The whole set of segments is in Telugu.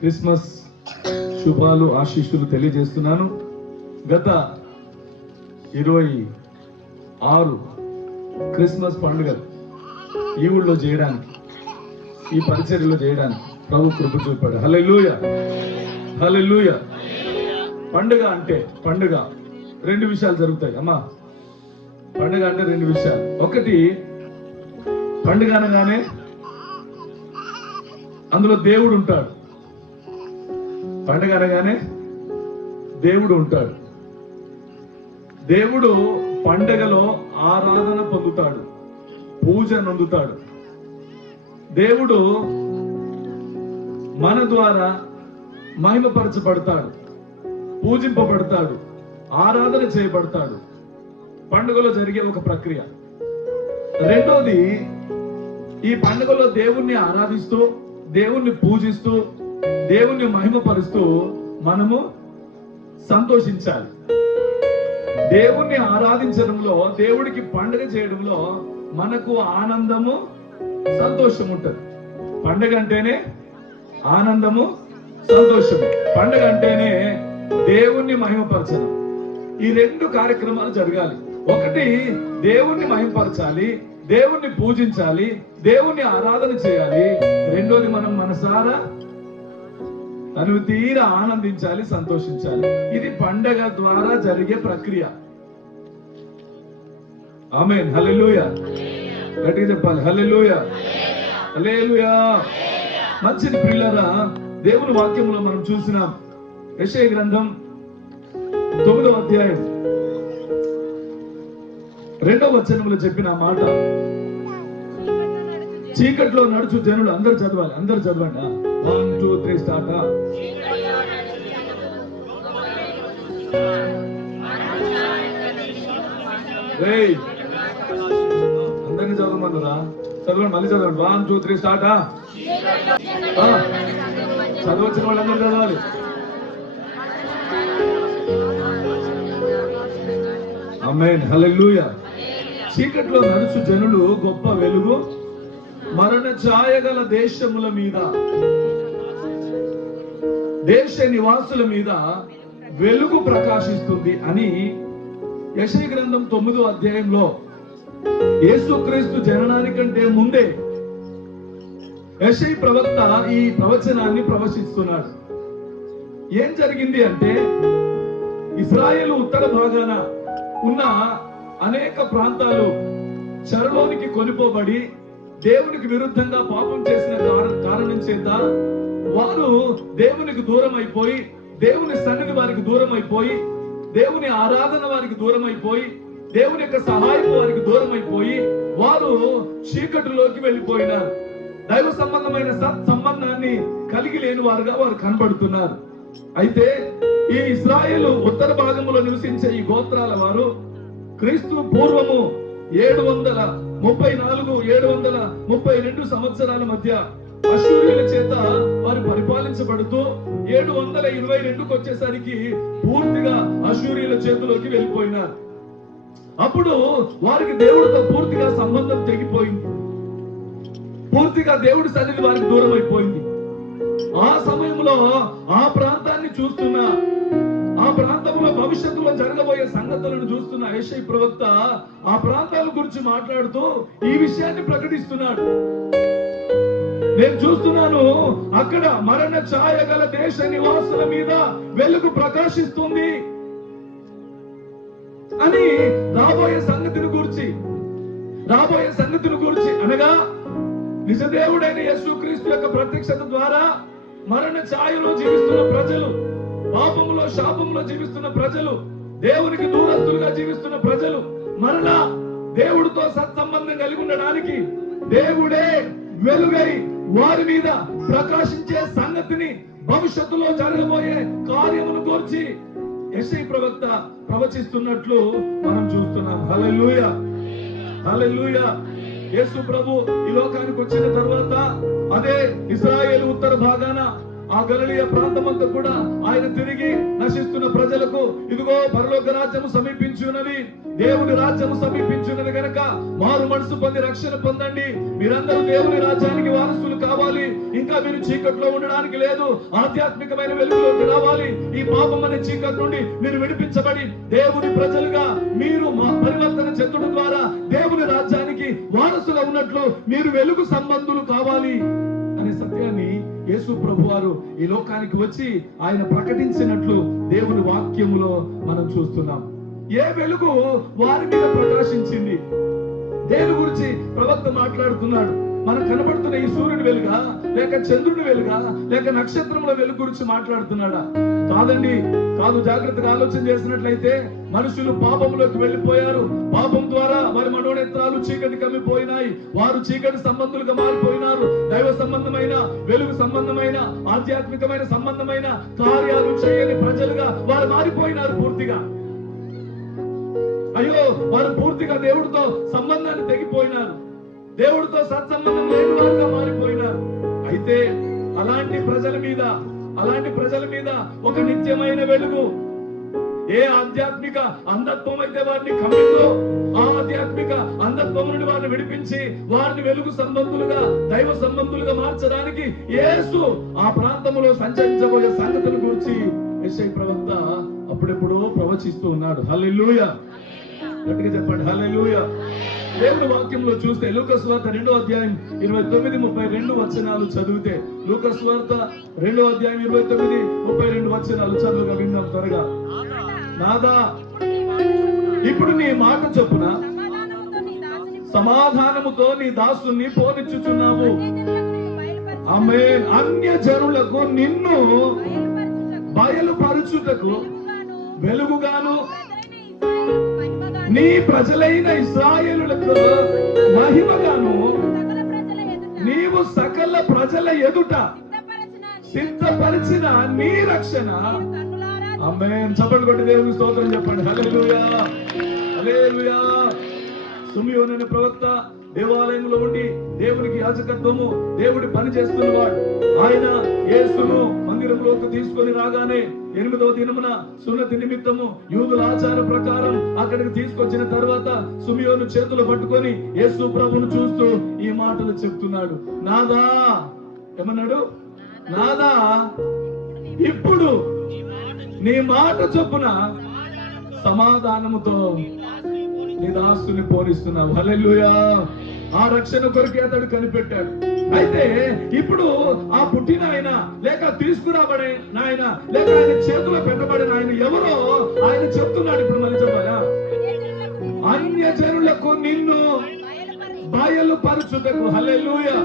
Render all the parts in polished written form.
క్రిస్మస్ శుభాలు ఆశీస్సులు తెలియజేస్తున్నాను. గత 26 క్రిస్మస్ పండుగలు ఈ ఊళ్ళో చేయడానికి, ఈ పరిచర్యలో చేయడానికి ప్రభు కృప చూపాడు. హల్లెలూయా, హల్లెలూయా. పండుగ అంటే పండుగ 2 విషయాలు జరుగుతాయి అమ్మా. పండుగ అంటే 2 విషయాలు. ఒకటి, పండుగ అనగానే అందులో దేవుడు ఉంటాడు. పండుగ అనగానే దేవుడు ఉంటాడు. దేవుడు పండుగలో ఆరాధన పొందుతాడు, పూజ నందుతాడు. దేవుడు మన ద్వారా మహిమపరచబడతాడు, పూజింపబడతాడు, ఆరాధన చేయబడతాడు. పండుగలో జరిగే ఒక ప్రక్రియ. రెండోది, ఈ పండుగలో దేవుణ్ణి ఆరాధిస్తూ, దేవుణ్ణి పూజిస్తూ, దేవుణ్ణి మహిమపరుస్తూ మనము సంతోషించాలి. దేవుణ్ణి ఆరాధించడంలో, దేవుడికి పండుగ చేయడంలో మనకు ఆనందము, సంతోషం ఉంటుంది. పండుగ అంటేనే ఆనందము, సంతోషము. పండుగ అంటేనే దేవుణ్ణి మహిమపరచడం. ఈ 2 కార్యక్రమాలు జరగాలి. ఒకటి, దేవుణ్ణి మహిమపరచాలి, దేవుణ్ణి పూజించాలి, దేవుణ్ణి ఆరాధన చేయాలి. రెండోది, మనం మనసారా తను తీర ఆనందించాలి, సంతోషించాలి. ఇది పండగ ద్వారా జరిగే ప్రక్రియ. ఆమేన్, హల్లెలూయా. గట్టిగా చెప్పాలి, హల్లెలూయా, హల్లెలూయా. మంచిది ప్రియులారా, దేవుని వాక్యంలో మనం చూసినాం. యెషయా గ్రంథం 9వ అధ్యాయం 2వ వచనంలో చెప్పిన మాట, చీకట్లో నడుచు జనులు. అందరు చదవాలి, అందరు చదవండి. 1 2 3 స్టార్ట్. అందరినీ చదవమన్నారా? చదవండి, మళ్ళీ చదవండి. 1 2 3 స్టార్ట్. చదవచ్చిన వాళ్ళందరూ చదవాలి. ఆమేన్, హల్లెలూయా. చీకట్లో నడుచు జనులు గొప్ప వెలుగు, మరణ ఛాయగల దేశముల మీద, దేశ నివాసుల మీద వెలుగు ప్రకాశిస్తుంది అని యెషయా గ్రంథం 9వ అధ్యాయంలో యేసుక్రీస్తు జననానికంటే ముందే యెషయా ప్రవక్త ఈ ప్రవచనాన్ని ప్రవచిస్తున్నాడు. ఏం జరిగింది అంటే, ఇశ్రాయేలు ఉత్తర భాగాన ఉన్న అనేక ప్రాంతాలు చెరలోనికి కొనిపోబడి దేవునికి విరుద్ధంగా పాపం చేసిన కారణం చేత వారు దేవునికి దూరం అయిపోయి, దేవుని సన్నిధి వారికి దూరం అయిపోయి, దేవుని ఆరాధన వారికి దూరం అయిపోయి, దేవుని యొక్క సహాయం వారికి దూరం అయిపోయి, వారు చీకటిలోకి వెళ్ళిపోయినారు. దైవ సంబంధమైన సత్సంబంధాన్ని కలిగి లేని వారుగా వారు కనబడుతున్నారు. అయితే ఈ ఇశ్రాయేలు ఉత్తర భాగంలో నివసించే ఈ గోత్రాల వారు క్రీస్తు పూర్వము 732 సంవత్సరాల మధ్య అష్షూరీయుల చేత వారు పరిపాలించబడుతూ 722కు వచ్చేసరికి పూర్తిగా అష్షూరీయుల చేతిలోకి వెళ్ళిపోయినారు. అప్పుడు వారికి దేవుడితో పూర్తిగా సంబంధం తెగిపోయింది, పూర్తిగా దేవుడి సన్నిధి వారికి దూరం అయిపోయింది. ఆ సమయంలో ఆ ప్రాంతాన్ని చూస్తున్న, ఆ ప్రాంతంలో భవిష్యత్తులో జరగబోయే సంగతులను చూస్తున్న యెషయా ప్రవక్త ఆ ప్రాంతాల గురించి మాట్లాడుతూ ఈ విషయాన్ని ప్రకటిస్తున్నాడు. నేను చూస్తున్నాను, అక్కడ మరణ ఛాయ గల దేశ నివాసుల మీద వెలుగు ప్రకాశిస్తుంది అని రాబోయే సంగతిని గురించి అనగా నిజదేవుడైన యేసుక్రీస్తు యొక్క ప్రత్యక్షత ద్వారా మరణ ఛాయలో జీవిస్తున్న ప్రజలు, పాపములో శాపములో జీవిస్తున్న ప్రజలు, దేవునికి దూరస్తులుగా జీవిస్తున్న ప్రజలు మరలా దేవుడితో సత్సంబంధం కలిగి ఉండడానికి దేవుడే వెలుగై వారి మీద ప్రకాశించే సంగతిని, భవిష్యత్తులో జరగబోయే కార్యమును గురించి యెషయా ప్రవక్త ప్రవచిస్తున్నట్లు మనం చూస్తున్నాం. హల్లెలూయా, హల్లెలూయా. యేసు ప్రభు ఈ లోకానికి వచ్చిన తర్వాత అదే ఇశ్రాయేలు ఉత్తర భాగాన ఆ గలిలయ ప్రాంతమంతా కూడా ఆయన తిరిగి నశిస్తున్న ప్రజలకు ఇదిగో పరలోక రాజ్యము సమీపించున్నది, దేవుని రాజ్యము సమీపించున్నది కనుక మారు మనసు పొంది రక్షణ పొందండి, మీరందరూ దేవుని రాజ్యానికి వారసులు కావాలి, ఇంకా మీరు చీకట్లో ఉండడానికి లేదు, ఆధ్యాత్మికమైన వెలుగులోకి రావాలి, ఈ పాపం అనే చీకటి నుండి మీరు విడిపించబడి దేవుని ప్రజలుగా మీరు పరివర్తన చెందడం ద్వారా దేవుని రాజ్యానికి వారసులు ఉన్నట్లు మీరు వెలుగు సంబంధులు కావాలి అనే సత్యాన్ని యేసు ప్రభు వారు ఈ లోకానికి వచ్చి ఆయన ప్రకటించినట్లు దేవుని వాక్యములో మనం చూస్తున్నాం. ఏ వెలుగు వారి మీద ప్రకాశించింది? దేని గురించి ప్రవక్త మాట్లాడుతున్నాడు? మనకు కనబడుతున్న ఈ సూర్యుని వెలుగా, లేక చంద్రుని వెలుగా, లేక నక్షత్రముల వెలుగు గురించి మాట్లాడుతున్నాడా? కాదండి, కాదు. జాగ్రత్తగా ఆలోచన చేసినట్లయితే మనుషులు పాపంలోకి వెళ్ళిపోయారు, పాపం ద్వారా వారి మనోనేత్రాలు చీకటి కమ్మిపోయినాయి, వారు చీకటి సంబంధులుగా మారిపోయినారు, దైవ సంబంధమైన వెలుగు సంబంధమైన ఆధ్యాత్మికమైన సంబంధమైన కార్యాలు చేయని ప్రజలుగా వారు మారిపోయినారు పూర్తిగా. అయ్యో, వారు పూర్తిగా దేవుడితో సంబంధాన్ని తెగిపోయినారు, దేవుడితో సత్సంబంధం లేని వారుగా మారిపోయినారు. అయితే అలాంటి ప్రజల మీద ఒక నిత్యమైన వెలుగు, ఏ ఆధ్యాత్మిక అంధత్వం అయితే వారిని కమ్మిందో ఆ ఆధ్యాత్మిక అంధత్వం నుండి వారిని విడిపించి వారిని వెలుగు సంబంధులుగా దైవ సంబంధులుగా మార్చడానికి యేసు ఆ ప్రాంతంలో సంచరించబోయే సంగతుల గురించి యెషయా ప్రవక్త అప్పుడెప్పుడో ప్రవచిస్తూ ఉన్నాడు. హల్లెలూయా, గట్టిగా చెప్పండి హల్లెలూయా. దేవుని వాక్యంలో చూస్తే లూకా సువార్త 2వ అధ్యాయం 29-32 వచనాలు చదివితే, లూకా సువార్త 2వ అధ్యాయం 29-32 వచనాలు చదువుగా విందాం త్వరగా. నాదా, ఇప్పుడు నీ మాట చొప్పున సమాధానముతో నీ దాసుని పోనిచ్చుచున్నావు. ఆమేన్. అన్య జనులకు నిన్ను బయలుపరచుటకు వెలుగుగాను, నీ ప్రజలైన ఇశ్రాయేలులకు మహిమగాను నీవు సకల ప్రజల ఎదుట సిద్ధపరిచిన నీ రక్షణ. ఆమేన్. చప్పట్లు కొట్టి దేవునికి స్తోత్రం చెప్పండి. హల్లెలూయా, హల్లెలూయా. సిమియోను అనే ప్రవక్త దేవాలయంలో ఉండి దేవునికి యాజకత్వము, దేవుడి పని చేస్తున్నవాడు. ఆయన యేసును మందిరంలోకి తీసుకొని రాగానే 8వ దినమున సున్నతి నిమిత్తము యూదుల ఆచార ప్రకారం అక్కడికి తీసుకొచ్చిన తర్వాత సిమియోను చేతులు పట్టుకొని యేసు ప్రభువును చూస్తూ ఈ మాటలు చెప్తున్నాడు. నాదా, ఏమన్నాడు? నాదా, ఇప్పుడు నీ మాట చొప్పున సమాధానముతో నీ దాసుని పోలిస్తున్నావు. హల్లెలూయా. ఆ రక్షణ కొరకే అతడు కనిపెట్టాడు. అయితే ఇప్పుడు ఆ పుట్టిన ఆయన, లేక తీసుకురాబడే నాయన, లేక ఆయన చేతిలో పెట్టబడిన ఆయన ఎవరో ఆయన చెప్తున్నాడు. ఇప్పుడు మనం చెప్పాలా? అన్య జనులకు నిన్ను బయలుపరచుటకు. హల్లెలూయా.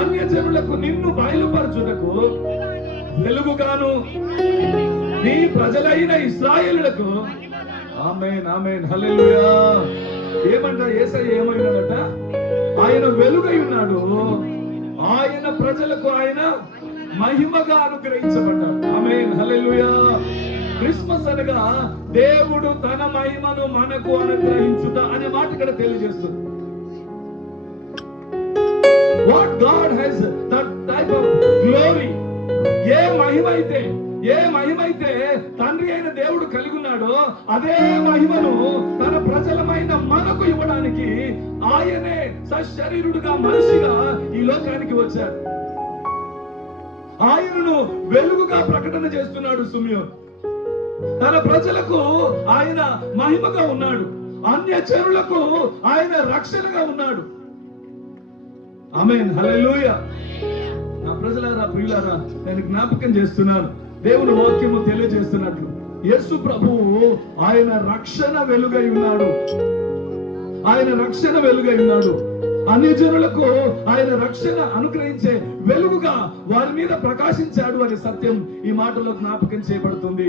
అన్య జనులకు నిన్ను బయలుపరచుటకు వెలుగుగాను, నీ ప్రజలైన ఇశ్రాయేలులకు. ఆమేన్, ఆమేన్, హల్లెలూయా. ఏమంట? యేసయ్య ఏమైనాడట? ఆయన వెలుగై ఉన్నాడు, ఆయన ప్రజలకు ఆయన మహిమగా అనుగ్రహించబడ్డాడు. ఆమేన్, హల్లెలూయా. క్రిస్మస్ అనగా దేవుడు తన మహిమను మనకు అనుగ్రహించుట అనే మాట ఇక్కడ తెలియజేస్తుంది. What God has that type of glory. ఏ మహిమైతే తండ్రి అయిన దేవుడు కలిగి ఉన్నాడో అదే మహిమను తన ప్రజలమైన మనకు ఇవ్వడానికి ఆయనే సశరీరుడుగా మనిషిగా ఈ లోకానికి వచ్చాడు. ఆయనను వెలుగుగా ప్రకటన చేస్తున్నాడు సిమియోను. తన ప్రజలకు ఆయన మహిమగా ఉన్నాడు, అన్య జనులకు ఆయన రక్షణగా ఉన్నాడు. ఆమేన్, హల్లెలూయా. నా ప్రజలారా, ప్రియులారా, నేను జ్ఞాపకం చేస్తున్నాను, దేవుని వాక్యము తెలియజేస్తున్నట్లు యేసు ప్రభువు ఆయన రక్షణ వెలుగై ఉన్నాడు. ఆయన రక్షణ వెలుగై ఉన్నాడు. అన్ని జనులకు ఆయన రక్షణ అనుగ్రహించే వెలుగుగా వారి మీద ప్రకాశించాడు అనే సత్యం ఈ మాటలో జ్ఞాపకం చేయబడుతుంది.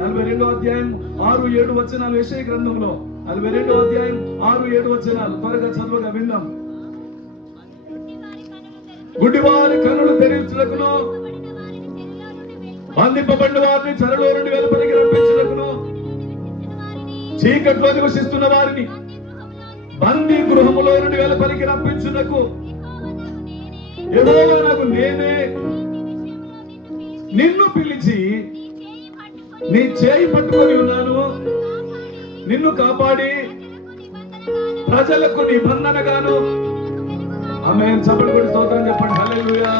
42వ అధ్యాయం 6-7 వచనాలు యెషయా గ్రంథంలో 42వ అధ్యాయం 6-7 వచనాలు త్వరగా చదువుగా విందాం. గుడ్డివారి కన్నులు తెరిచుటకును, బంధింపబడిన వారిని చెరలో నుండి వెలుపలికి రప్పించుటకును, చీకట్లో నివసిస్తున్న వారిని బందీ గృహములో నుండి వెలుపలికి రప్పించుటకు యెహోవా నాకు నేనే నిన్ను పిలిచి నీ చేయి పట్టుకొని ఉన్నాను, నిన్ను కాపాడి ప్రజలకు నిబంధనగాను. ఆమేన్. చప్పట్లు కొట్టి స్తోత్రం చెప్పండి. హల్లెలూయా.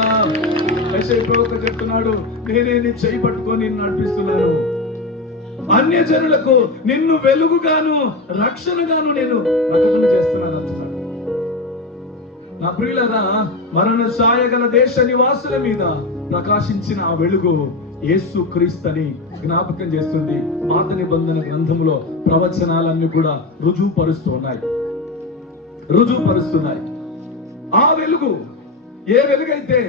యెషయా ప్రవక్త చెప్తున్నాడు, నేనే నీ చేయి పట్టుకొని నిన్ను నడిపిస్తున్నాను, అన్యజనులకు నిన్ను వెలుగుగాను రక్షణగాను నేను ప్రకటన చేస్తున్నాను అంటున్నాడు. నా ప్రియులారా, మరణ ఛాయ గల దేశ నివాసుల మీద ప్రకాశించిన ఆ వెలుగు యేసు క్రీస్తుని జ్ఞాపకం చేస్తుంది. పాత నిబంధన గ్రంథంలో ప్రవచనాలన్నీ కూడా రుజువుపరుస్తున్నాయి. ఆ వెలుగు ఏ వెలుగైతే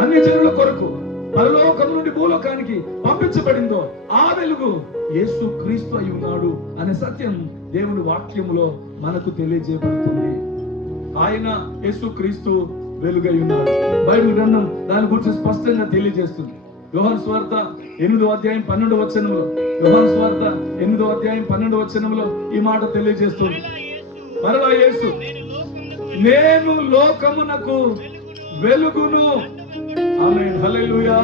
అన్ని జనుల కొరకు పరలోకం నుండి భూలోకానికి పంపించబడిందో ఆ వెలుగు యేసు క్రీస్తు అయి ఉన్నాడు అనే సత్యం దేవుని వాక్యములో మనకు తెలియజేయబడుతుంది. ఆయన యేసు క్రీస్తు వెలుగై ఉన్నాడు. బైబిల్ గ్రంథం దాని గురించి స్పష్టంగా తెలియజేస్తుంది. యోహాను సువార్త 8వ అధ్యాయం 12వ వచనంలో, యోహాను సువార్త 8వ అధ్యాయం 12వ వచనంలో ఈ మాట తెలియజేస్తుంది. మరలా యేసు, నేను లోకమునకు వెలుగును. ఆమేన్. హల్లెలూయా.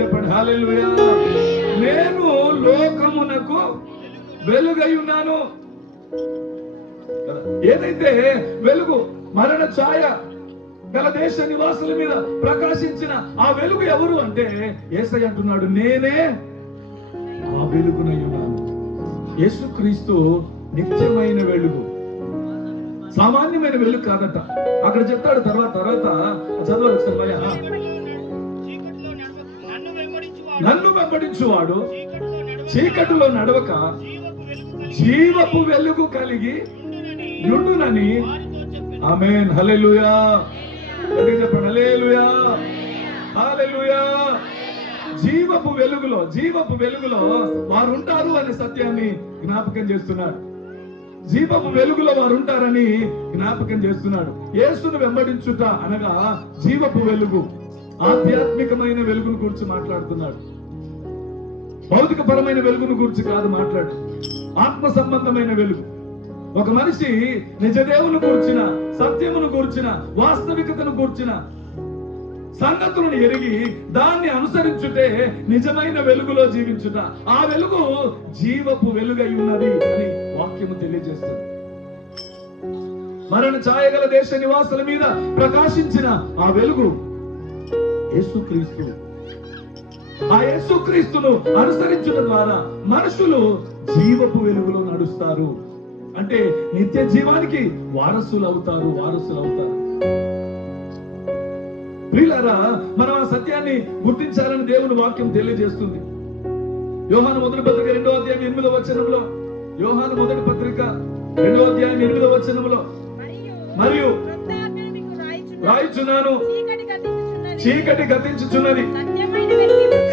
చెప్పండి హల్లెలూయా. నేను లోకమునకు వెలుగై ఉన్నాను. ఏదైతే వెలుగు మరణ ఛాయ గల దేశ నివాసుల మీద ప్రకాశించిన ఆ వెలుగు ఎవరు అంటే యేసయ్య అంటున్నాడు, నేనే ఆ వెలుగునై ఉన్నాను. యేసుక్రీస్తు నిత్యమైన వెలుగు, సామాన్యమైన వెలుగు కాదట. అక్కడ చెప్తాడు తర్వాత చదవాలి. నన్ను వెంబడించువాడు చీకటిలో నడవక జీవపు వెలుగు కలిగి యుండునని. ఆమేన్. హల్లెలూయా. చెప్పండి హల్లెలూయా. హల్లెలూయా. జీవపు వెలుగులో వారు ఉంటారు అనే సత్యాన్ని జ్ఞాపకం చేస్తున్నాడు. జీవపు వెలుగులో వారు ఉంటారని జ్ఞాపకం చేస్తున్నాడు. యేసును వెంబడించుట అనగా జీవపు వెలుగు, ఆధ్యాత్మికమైన వెలుగును గురించి మాట్లాడుతున్నాడు. భౌతిక పరమైన వెలుగును గురించి కాదు మాట్లాడు, ఆత్మ సంబంధమైన వెలుగు. ఒక మనిషి నిజదేవును కూర్చిన, సత్యమును కూర్చిన, వాస్తవికతను కూర్చిన సంగతులను ఎరిగి దాన్ని అనుసరించుటే నిజమైన వెలుగులో జీవించుట. ఆ వెలుగు జీవపు వెలుగై ఉన్నది అని వాక్యము తెలియజేస్తుంది. మరణ ఛాయగల దేశ నివాసుల మీద ప్రకాశించిన ఆ వెలుగు యేసుక్రీస్తు. ఆ యేసుక్రీస్తును అనుసరించడం ద్వారా మనుషులు జీవపు వెలుగులో నడుస్తారు. అంటే నిత్య జీవానికి వారసులు అవుతారు. ప్రియులారా, మనం ఆ సత్యాన్ని గుర్తించాలని దేవుని వాక్యం తెలియజేస్తుంది. యోహాను మొదటి పత్రిక 2వ అధ్యాయం 8వ వచనంలో, యోహాను మొదటి పత్రిక 2వ అధ్యాయం 8వ వచనంలో, మరియు రాయిచున్నాను, చీకటి గతించుచున్నది,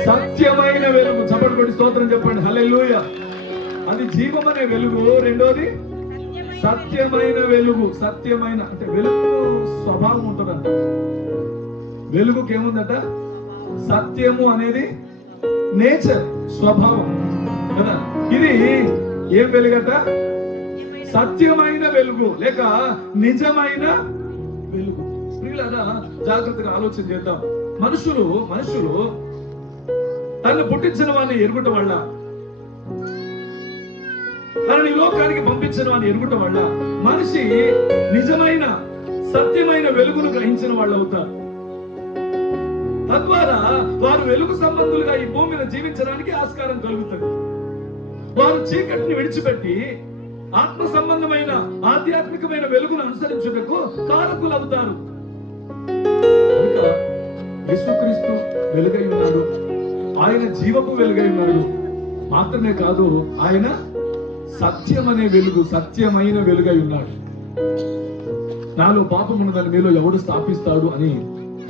సత్యమైన వెలుగు. చప్పట్లు కొట్టి స్తోత్రం చెప్పండి. హల్లెలూయా. అది జీవమనే వెలుగు. రెండోది సత్యమైన వెలుగు. సత్యమైన అంటే వెలుగు స్వభావం ఉంటుందంట. వెలుగుకి ఏముందట? సత్యము అనేది నేచర్, స్వభావం కదా. ఇది ఏం వెలుగట? సత్యమైన వెలుగు లేక నిజమైన వెలుగు. ప్రియులారా, జాగ్రత్తగా ఆలోచన చేద్దాం. మనుషులు తనను పుట్టించిన వాడిని ఎరుగుట వల్ల, తనని లోకానికి పంపించిన వాడిని ఎరుగుట వల్ల మనిషి నిజమైన సత్యమైన వెలుగును గ్రహించిన వాళ్ళు అవుతారు. తద్వారా వారు వెలుగు సంబంధులుగా ఈ భూమి మీద జీవించడానికి ఆస్కారం కలుగుతుంది. వారు చీకటిని విడిచిపెట్టి ఆత్మ సంబంధమైన ఆధ్యాత్మికమైన వెలుగును అనుసరించుటకు కారకులు అవుతారు. యేసుక్రీస్తు వెలుగై ఉన్నాడు. ఆయన జీవపు వెలుగై ఉన్నాడు. మాత్రమే కాదు, ఆయన సత్యమనే వెలుగు, సత్యమైన వెలుగై ఉన్నాడు. నాలో పాపమున్నదని మీలో ఎవడు స్థాపిస్తాడు అని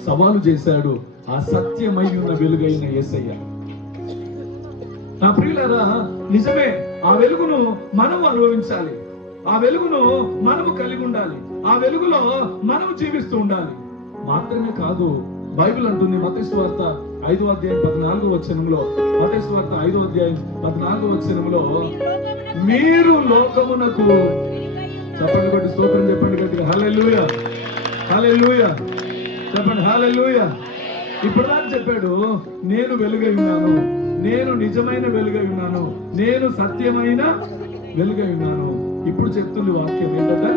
సవాలు చేశాడు ఆ సత్యమై ఉన్న వెలుగైన యేసయ్య. నా ప్రియులారా, నిజమే, ఆ వెలుగును మనం అనుభవించాలి. ఆ వెలుగును మనము కలిగి ఉండాలి. ఆ వెలుగులో మనము జీవిస్తూ ఉండాలి. మాత్రమే కాదు, బైబిల్ అంటుంది మత్తయి సువార్త 5వ అధ్యాయం 14వ వచనంలో, మత్తయి సువార్త 5వ అధ్యాయం 14వ వచనంలో, మీరు లోకమునకు. చెప్పండి కొట్టి స్తోత్రం చెప్పండి గట్టిగా. హల్లెలూయా. హల్లెలూయా. చెప్పండి హల్లెలూయా. ఇప్పటిదాకా చెప్పాడు, నేను వెలుగై ఉన్నాను, నేను నిజమైన వెలుగై ఉన్నాను, నేను సత్యమైన వెలుగై ఉన్నాను. ఇప్పుడు చెప్తుంది వాక్యం ఏంటంట,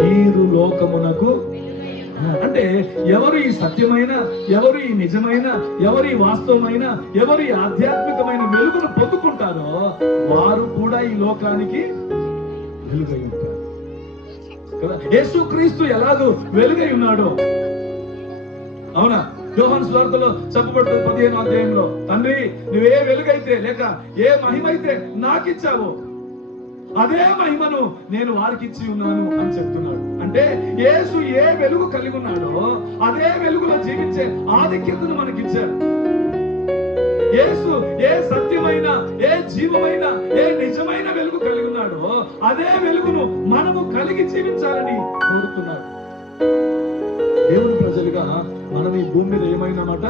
మీరు లోకమునకు. అంటే ఎవరు ఈ సత్యమైన, ఎవరు ఈ నిజమైన, ఎవరు ఈ వాస్తవమైన, ఎవరు ఈ ఆధ్యాత్మికమైన వెలుగును పొందుకుంటారో వారు కూడా ఈ లోకానికి వెలుగై ఉంటారు కదా. యేసుక్రీస్తు ఎలాగో వెలుగై ఉన్నాడో, అవునా? యోహాను సువార్తలో చెప్పబడుతుంది 15వ అధ్యాయంలో, తండ్రి నువ్వే వెలుగైతే లేక ఏ మహిమైతే నాకిచ్చావో అదే మహిమను నేను వారికి ఇచ్చి ఉన్నాను అని చెప్తున్నాడు. అంటే యేసు ఏ వెలుగు కలిగి ఉన్నాడో అదే వెలుగులో జీవించే ఆధిక్యతను మనకిచ్చాడు. యేసు ఏ సత్యమైన, ఏ జీవమైన, ఏ నిజమైన వెలుగు కలిగి ఉన్నాడో అదే వెలుగును మనము కలిగి జీవించాలని కోరుతున్నాడు. దేవుని ప్రజలుగా మనం ఈ భూమి మీద ఏమైనామాట,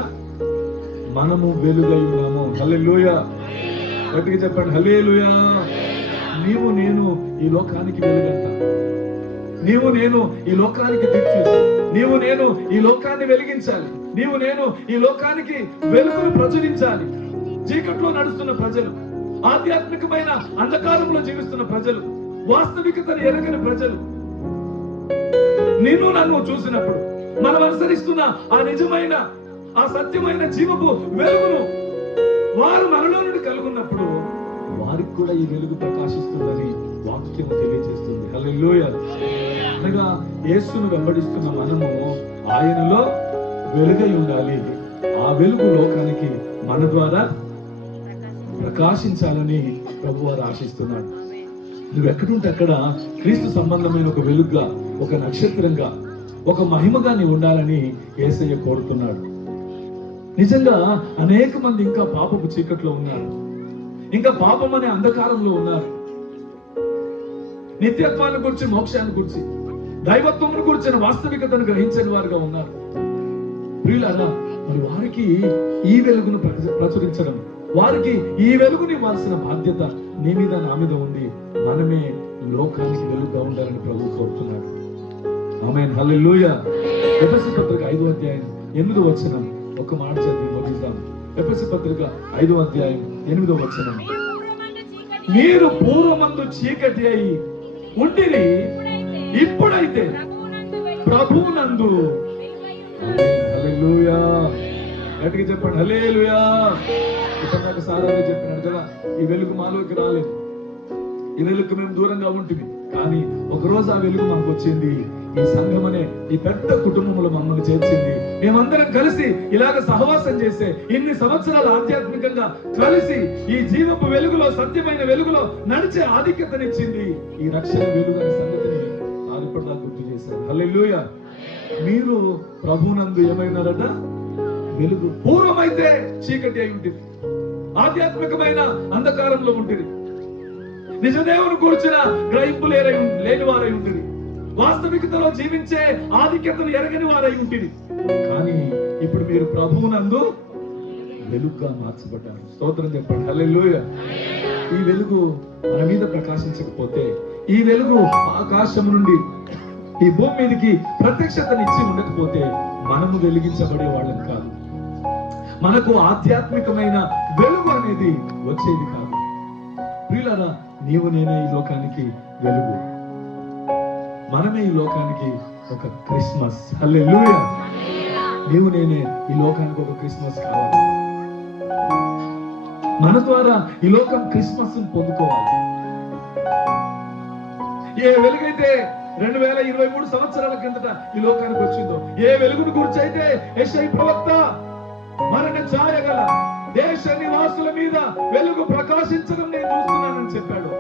మనము వెలుగై ఉన్నాము. హల్లెలూయా, గట్టిగా చెప్పండి హల్లెలూయా. నీవు నేను ఈ లోకానికి వెలుగంట, నీవు నేను ఈ లోకానికి దిక్చూసి, నీవు నేను ఈ లోకాన్ని వెలిగించాలి, నీవు నేను ఈ లోకానికి వెలుగును ప్రచురించాలి. చీకట్లో నడుస్తున్న ప్రజలు, ఆధ్యాత్మికమైన అంధకారంలో జీవిస్తున్న ప్రజలు, వాస్తవికతను ఎరగని ప్రజలు నిన్ను నన్ను చూసినప్పుడు, మనం అనుసరిస్తున్న ఆ నిజమైన, ఆ సత్యమైన జీవపు వెలుగును వారు మనలో నుండి కలుగున్నప్పుడు వారికి కూడా ఈ వెలుగు ప్రకాశిస్తుందని వాక్యం తెలియజేస్తుంది. హల్లెలూయా. అనగా యేసును వెంబడిస్తున్న మనము ఆయనలో వెలుగై ఉండాలి. ఆ వెలుగు లోకానికి మన ద్వారా ప్రకాశించాలని ప్రభువారు ఆశిస్తున్నాడు. నువ్వు ఎక్కడుంటే అక్కడ క్రీస్తు సంబంధమైన ఒక వెలుగుగా, ఒక నక్షత్రంగా, ఒక మహిమగా నీవు ఉండాలని యేసయ్య కోరుతున్నాడు. నిజంగా అనేక మంది ఇంకా పాపపు చీకట్లో ఉన్నారు, ఇంకా పాపం అనే అంధకారంలో ఉన్నారు. నిత్యత్వాన్ని గురించి, మోక్షాన్ని గురించి, దైవత్వం గురించిన వాస్తవికతను గ్రహించని వారుగా ఉన్నారు. ప్రియులారా, మరి వారికి ఈ వెలుగును ప్రచురించడం, వారికి ఈ వెలుగుని ఇవ్వాల్సిన బాధ్యత నీ మీద, నా మీద ఉంది. మనమే లోకానికి వెలుగుగా ఉండాలని ప్రభువు కోరుతున్నాడు. ఆమేన్, హల్లెలూయా. ఎఫెసీ పత్రిక 5వ అధ్యాయం 8వ వచనం ఒక మాట చదివి ముగిద్దాం. ఎఫెసీ పత్రిక 5వ అధ్యాయం 8వ వచనం, మీరు పూర్వమందు చీకటి అయి ఉంటిరి, ఇప్పుడైతే ప్రభువునందు. హల్లెలూయా, గట్టిగా చెప్పండి హల్లెలూయా. ఇప్పుడు నాకు సాధారణ చెప్పినాడు కదా, ఈ వెలుగు మాలోకి రాలేదు, ఈ వెలుగు మేము దూరంగా ఉంటుంది, కానీ ఒకరోజు ఆ వెలుగు మనకు వచ్చింది. ఈ సంఘం అనే ఈ పెద్ద కుటుంబంలో మమ్మల్ని చేర్చింది. మేమందరం కలిసి ఇలాగ సహవాసం చేసే ఇన్ని సంవత్సరాలు ఆధ్యాత్మికంగా కలిసి ఈ జీవపు వెలుగులో, సత్యమైన వెలుగులో నడిచే ఆధిక్యతనిచ్చింది ఈ రక్షణ వెలుగు అనే సంగతిని ఆదిపడలా గుర్తు చేశారు. హల్లెలూయా. మీరు ప్రభువునందు ఏమైనారట, వెలుగు. పూర్వమైతే చీకటి అయి ఉంటుంది, ఆధ్యాత్మికమైన అంధకారంలో ఉంటుంది, నిజదేవుని కూర్చిన గ్రహింపు లేని వారై ఉంటుంది, వాస్తవికతలో జీవించే ఆధిక్యతను ఎరగని వారై ఉంటుంది. కానీ ఇప్పుడు మీరు ప్రభువునందు వెలుగుగా మార్చబడ్డారు. స్తోత్రం చెప్పండి హల్లెలూయా. ఈ వెలుగు మన మీద ప్రకాశించకపోతే, ఈ వెలుగు ఆకాశం నుండి ఈ భూమి మీదకి ప్రత్యక్షతనిచ్చి ఉండకపోతే మనము వెలిగించబడే వాళ్ళం కాదు, మనకు ఆధ్యాత్మికమైన వెలుగు అనేది వచ్చేది కాదు. ప్రియులారా, నీవు నేనే ఈ లోకానికి వెలుగు, మనమే ఈ లోకానికి ఒక క్రిస్మస్. హల్లెలూయా. నీవు నేనే ఈ లోకానికి ఒక క్రిస్మస్ కావాలి. మన ద్వారా ఈ లోకం క్రిస్మస్ పొందుకోవాలి. ఏ వెలుగైతే 2023 సంవత్సరాల కిందట ఈ లోకానికి వచ్చిందో, ఏ వెలుగును గురించి అయితే యెషయా ప్రవక్త మరణ ఛాయగల దేశ నివాసుల మీద వెలుగు ప్రకాశించడం నేను చూస్తున్నానని చెప్పాడు.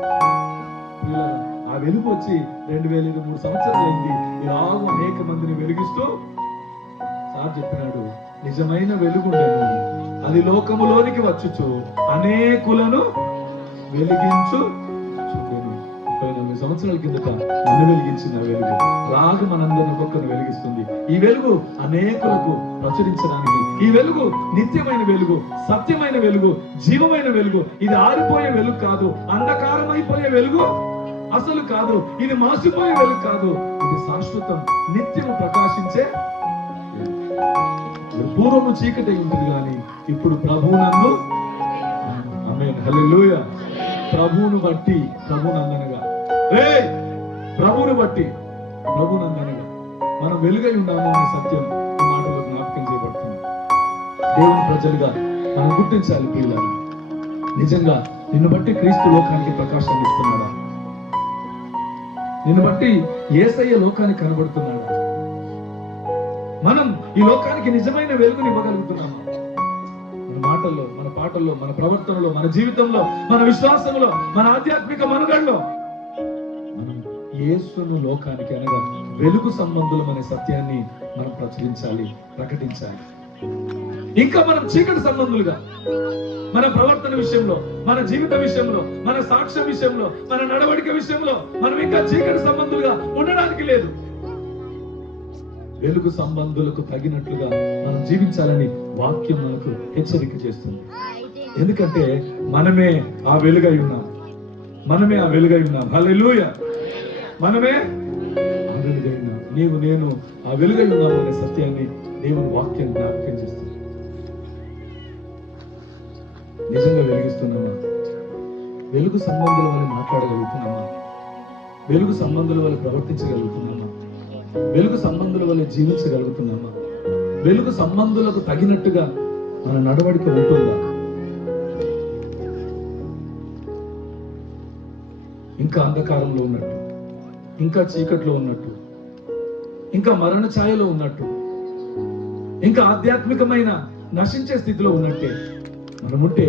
ఆ వెలుగు వచ్చి 2023 సంవత్సరాలైంది. ఇలాగూ అనేక మందిని వెలిగిస్తూ సార్ చెప్పినాడు, నిజమైన వెలుగుండను, అది లోకములోనికి వచ్చుచు అనేకులను వెలిగించు. 34 సంవత్సరాల కిందట నన్ను వెలిగించిన వెలుగు అలాగే మనందరిని ఒక్కొక్కరు వెలిగిస్తుంది. ఈ వెలుగు అనేకులకు ప్రచురించడానికి, ఈ వెలుగు నిత్యమైన వెలుగు, సత్యమైన వెలుగు, జీవమైన వెలుగు. ఇది ఆరిపోయే వెలుగు కాదు, అంధకారం అయిపోయే వెలుగు అసలు కాదు, ఇది మాసిపోయే వెలుగు కాదు, ఇది శాశ్వతం, నిత్యము ప్రకాశించే. పూర్వము చీకటి ఉంటుంది కానీ ఇప్పుడు ప్రభువునందు ఆమేన్ హల్లెలూయా. ప్రభువును బట్టి ప్రభునందనగా ప్రభువును బట్టి ప్రభునందనగా మనం వెలుగై ఉన్నాము అనే సత్యం ఈ మాటలో జ్ఞాపకం చేయబడుతుంది. దేవుని ప్రజలుగా మనం గుర్తించాలి ప్రియులారా, నిజంగా నిన్ను బట్టి క్రీస్తు లోకానికి ప్రకాశాన్ని ఇస్తున్నాడా? నిన్ను బట్టి యేసయ్య లోకానికి కనబడుతున్నాడా? మనం ఈ లోకానికి నిజమైన వెలుగుని ఇవ్వగలుగుతున్నామా? మన మాటల్లో, మన పాటల్లో, మన ప్రవర్తనలో, మన జీవితంలో, మన విశ్వాసంలో, మన ఆధ్యాత్మిక మనుగడలో మనం యేసును లోకానికి అనగా వెలుగు సంబంధులం అనే సత్యాన్ని మనం ప్రచురించాలి, ప్రకటించాలి. ఇంకా మనం చీకటి సంబంధులుగా మన ప్రవర్తన విషయంలో, మన జీవిత విషయంలో, మన సాక్ష్యం విషయంలో, మన నడవడిక విషయంలో మనం ఇంకా చీకటి సంబంధులుగా ఉండడానికి లేదు. వెలుగు సంబంధులకు తగినట్లుగా మనం జీవించాలని వాక్యం మనకు హెచ్చరిక చేస్తుంది. ఎందుకంటే మనమే ఆ వెలుగై ఉన్నాం, మనమే ఆ వెలుగై ఉన్నాం. హల్లెలూయా. మనమే ఆ వెలుగై ఉన్నాం. నీవు నేను ఆ వెలుగై ఉన్నాము అనే సత్యాన్ని దేవుని వాక్యం జ్ఞాపకం చేస్తుంది. నిజంగా వెలిగిస్తున్నామా? వెలుగు సంబంధుల వల్ల మాట్లాడగలుగుతున్నామా? వెలుగు సంబంధుల వల్ల ప్రవర్తించగలుగుతున్నామా? వెలుగు సంబంధుల వల్ల జీవించగలుగుతున్నామా? వెలుగు సంబంధులకు తగినట్టుగా మన నడవడిక ఉంటుందా? ఇంకా అంధకారంలో ఉన్నట్టు, ఇంకా చీకట్లో ఉన్నట్టు, ఇంకా మరణ ఛాయలో ఉన్నట్టు, ఇంకా ఆధ్యాత్మికమైన నశించే స్థితిలో ఉన్నట్టే మనముంటే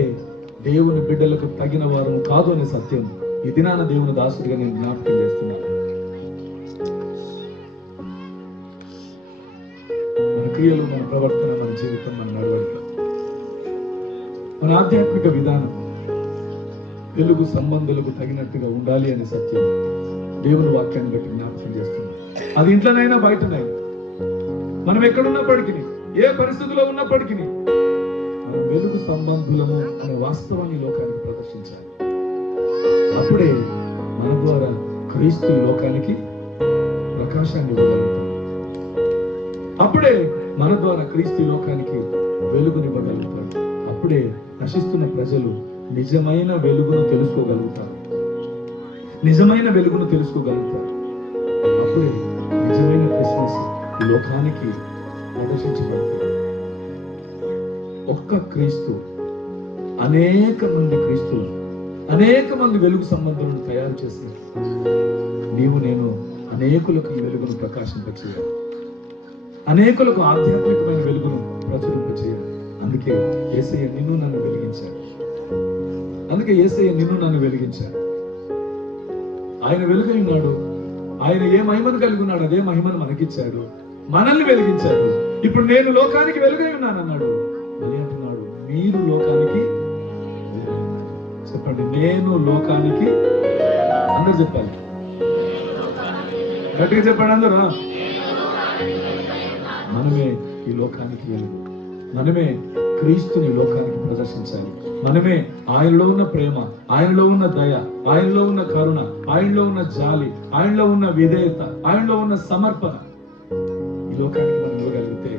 దేవుని బిడ్డలకు తగిన వారు కాదు అనే సత్యం ఈ దినాన దేవుని దాసుడిగా నేను జ్ఞాపకం చేస్తున్నాను. మన క్రియలు, మన ప్రవర్తన, మన జీవితం, మన నడవడిక, మన ఆధ్యాత్మిక విధానం వెలుగు సంబంధులకు తగినట్టుగా ఉండాలి అనే సత్యం దేవుని వాక్యాన్ని బట్టి జ్ఞాపకం చేస్తున్నాం. అది ఇంట్లోనైనా బయటనైనా, మనం ఎక్కడున్నప్పటికీ, ఏ పరిస్థితిలో ఉన్నప్పటికీ మనం వెలుగు సంబంధులము అనే వాస్తవాన్ని లోకానికి ప్రదర్శించాలి. అప్పుడే మన ద్వారా క్రీస్తు లోకానికి ప్రకాశాన్ని ఇవ్వగలుగుతాం. అప్పుడే మన ద్వారా క్రీస్తు లోకానికి వెలుగునివ్వగలుగుతాడు. అప్పుడే నశిస్తున్న ప్రజలు నిజమైన వెలుగును తెలుసుకోగలుగుతారు, నిజమైన వెలుగును తెలుసుకోగలుగుతారు. అప్పుడే నిజమైన క్రిస్మస్ ఈ లోకానికి ప్రదర్శించబడుతుంది. ఒక్క క్రీస్తు అనేక మంది క్రీస్తులు, అనేక మంది వెలుగు సంబంధులను తయారు చేసి నీవు నేను అనేకులకు ఈ వెలుగును ప్రకాశింపచేయాలి, అనేకులకు ఆధ్యాత్మికమైన వెలుగును ప్రచురింపచేయాలి. అందుకే యేసయ్య నిన్ను నన్ను వెలిగించాడు. అందుకే యేసయ్య నిన్ను నన్ను వెలిగించాడు. ఆయన వెలుగై ఉన్నాడు. ఆయన ఏ మహిమను కలిగి ఉన్నాడు అదే మహిమను మనకిచ్చాడు, మనల్ని వెలిగించాడు. ఇప్పుడు నేను లోకానికి వెలుగై ఉన్నాను అన్నాడు. మళ్ళీ అంటున్నాడు, మీరు లోకానికి, చెప్పండి, నేను లోకానికి. అందరు చెప్పాలి, గట్టిగా చెప్పండి అందరూ. మనమే ఈ లోకానికి వెలుగు. మనమే క్రీస్తుని లోకానికి ప్రదర్శించాలి. మనమే ఆయనలో ఉన్న ప్రేమ, ఆయనలో ఉన్న దయ, ఆయనలో ఉన్న కరుణ, ఆయనలో ఉన్న జాలి, ఆయనలో ఉన్న విధేయత, ఆయనలో ఉన్న సమర్పణ ఈ లోకానికి మనం ఇవ్వగలిగితే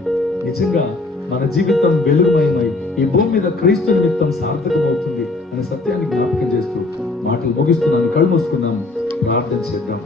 నిజంగా మన జీవితం వెలుగుమయమై ఈ భూమి మీద క్రీస్తు నిమిత్తం సార్థకం అవుతుంది అనే సత్యాన్ని జ్ఞాపకం చేస్తూ మాటలు ముగిస్తున్నాను. కళ్ళు మూసుకున్నాము, ప్రార్థన చేద్దాం.